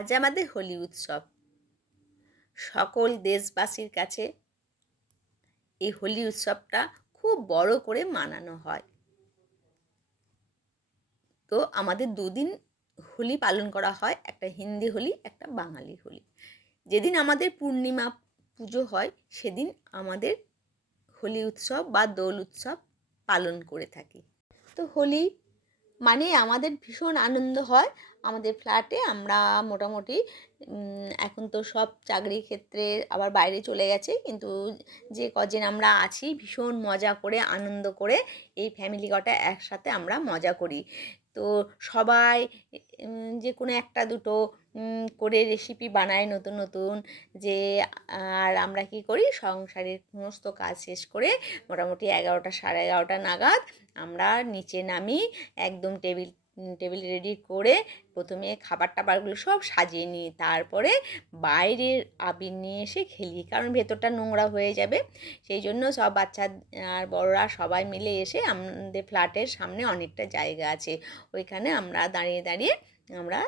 আজ আমাদের হোলি উৎসব। সকল দেশবাসীর কাছে এই হোলি উৎসবটা খুব বড় করে মানানো হয়। তো আমাদের দুদিন হোলি পালন করা হয়, একটা হিন্দি হোলি, একটা বাঙালি হোলি। যেদিন আমাদের পূর্ণিমা পুজো হয় সেদিন আমাদের হোলি উৎসব বা দোল উৎসব পালন করে থাকি। তো হোলি মানে আমাদের ভীষণ আনন্দ হয়। আমাদের ফ্ল্যাটে আমরা মোটামুটি এখন তো সব চাকরির ক্ষেত্রে আবার বাইরে চলে গেছে, কিন্তু যে কজন আমরা আছি ভীষণ মজা করে আনন্দ করে এই ফ্যামিলি কটা একসাথে আমরা মজা করি। তো সবাই যে কোনো একটা দুটো করে রেসিপি বানাই নতুন নতুন, যে আর আমরা কি করি, সংসারের সমস্ত কাজ শেষ করে মোটামুটি 11টা 11:30 নাগাদ আমরা নিচে নামি। একদম টেবিল রেডি করে প্রথমে খাবার টাবারগুলো সব সাজিয়ে নিই, তারপরে বাইরের আবির নিয়ে এসে খেলি, কারণ ভেতরটা নোংরা হয়ে যাবে। সেই জন্য সব বাচ্চা আর বড়রা সবাই মিলে এসে আমাদের ফ্ল্যাটের সামনে অনেকটা জায়গা আছে, ওইখানে আমরা দাঁড়িয়ে দাঁড়িয়ে আমরা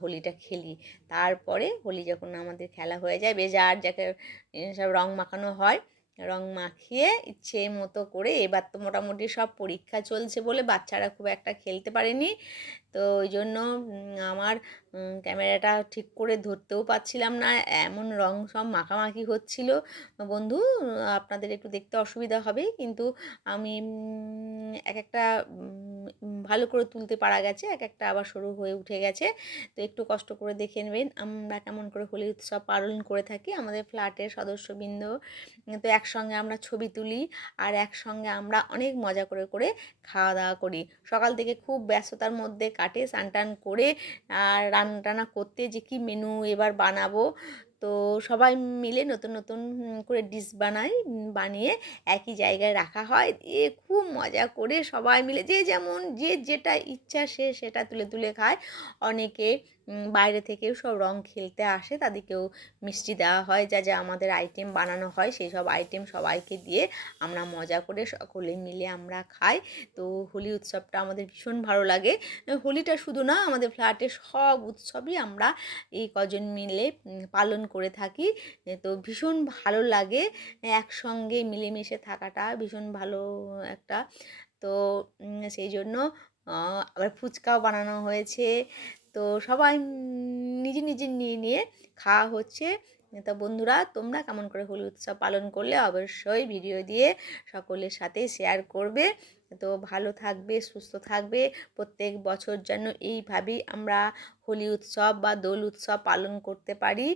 হোলিটা খেলি। তারপরে হোলি যখন আমাদের খেলা হয়ে যায়, যার যাকে সব রং মাখানো হয়, রং মাখিয়ে ইচ্ছে মতো করে, এবার তো মোটামুটি সব পরীক্ষা চলছে বলে বাচ্চারা খুব একটা খেলতে পারেনি। তো ওই জন্য আমার ক্যামেরাটা ঠিক করে ধরতেও পারছিলাম না, এমন রং সব মাখামাখি হচ্ছিল। বন্ধু, আপনাদের একটু দেখতে অসুবিধা হবে, কিন্তু আমি এক একটা ভালো করে তুলতে পারা গেছে, এক একটা আবার সরু হয়ে উঠে গেছে। তো একটু কষ্ট করে দেখে নেবেন আমরা কেমন করে হোলি উৎসব পালন করে থাকি। আমাদের ফ্ল্যাটের সদস্যবৃন্দ তো একসঙ্গে আমরা ছবি তুলি, আর একসঙ্গে আমরা অনেক মজা করে করে খাওয়া দাওয়া করি। সকাল থেকে খুব ব্যস্ততার মধ্যে কাটে, স্নান টান করে আর রান্না টান্না করতে, যে কি মেনু এবার বানাবো। তো সবাই মিলে নতুন নতুন করে ডিশ বানাই, বানিয়ে একই জায়গায় রাখা হয়, দিয়ে খুব মজা করে সবাই মিলে যে যেমন যে যেটা ইচ্ছা সে সেটা তুলে তুলে খায়। অনেকে বাইরে থেকেও সব রং খেলতে আসে, তাদেরকেও মিষ্টি দেওয়া হয়, যা যা আমাদের আইটেম বানানো হয় সেই সব আইটেম সবাইকে দিয়ে আমরা মজা করে সকলে মিলে আমরা খাই। তো হোলি উৎসবটা আমাদের ভীষণ ভালো লাগে। হোলিটা শুধু না, আমাদের ফ্ল্যাটের সব উৎসবই আমরা এই কজন মিলে পালন করে থাকি। তো ভীষণ ভালো লাগে একসঙ্গে মিলেমিশে থাকাটা, ভীষণ ভালো একটা। তো সেই জন্য আবার ফুচকাও বানানো হয়েছে। তো সবাই নিজে নিজে নিয়ে নিয়ে খাওয়া হচ্ছে। তো বন্ধুরা, তোমরা কেমন করে হোলি উৎসব পালন করলে অবশ্যই ভিডিও দিয়ে সকলের সাথে শেয়ার করবে। তো ভালো থাকবে, সুস্থ থাকবে, প্রত্যেক বছর যেন এইভাবেই আমরা হোলি উৎসব বা দোল উৎসব পালন করতে পারি।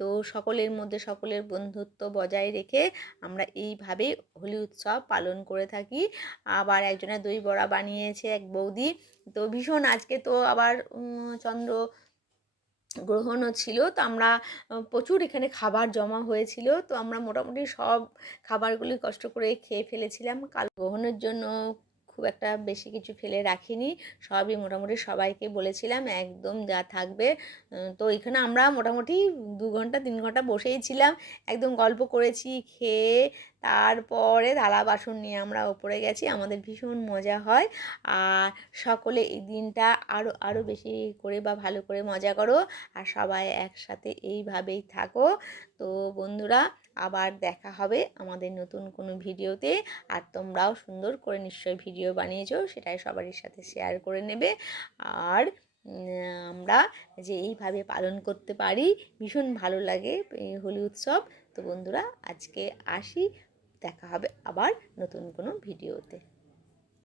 তো সকলের মধ্যে সকলের বন্ধুত্ব বজায় রেখে আমরা এইভাবেই হোলি উৎসব পালন করে থাকি। আবার একজনের দই বড়া বানিয়েছে এক বৌদি। তো ভীষণ, আজকে তো আবার চন্দ্র গ্রহণও ছিল, তো আমরা প্রচুর এখানে খাবার জমা হয়েছিল, তো আমরা মোটামুটি সব খাবারগুলি কষ্ট করে খেয়ে ফেলেছিলাম। কাল গ্রহণের জন্য খুব একটা বেশি কিছু ফেলে রাখিনি, সবই মোটামুটি সবাইকে বলেছিলাম একদম যা থাকবে। তো এখানে আমরা মোটামুটি 2 ঘন্টা 3 ঘন্টা বসেই ছিলাম, একদম গল্প করেছি, খেয়ে তারপরে থালা বাসন নিয়ে আমরা ওপরে গেছি। আমাদের ভীষণ মজা হয়। আর সকলে এই দিনটা আরও আরও বেশি করে বা ভালো করে মজা করো, আর সবাই একসাথে এইভাবেই থাকো। তো বন্ধুরা, আবার দেখা হবে আমাদের নতুন কোনো ভিডিওতে। আর তোমরাও সুন্দর করে নিশ্চয়ই ভিডিও বানিয়েছো, সেটাই সবারই সাথে শেয়ার করে নেবে। আর আমরা যে এইভাবে পালন করতে পারি, ভীষণ ভালো লাগে এই হোলি উৎসব। তো বন্ধুরা, আজকে আসি, দেখা হবে আবার নতুন কোনো ভিডিওতে।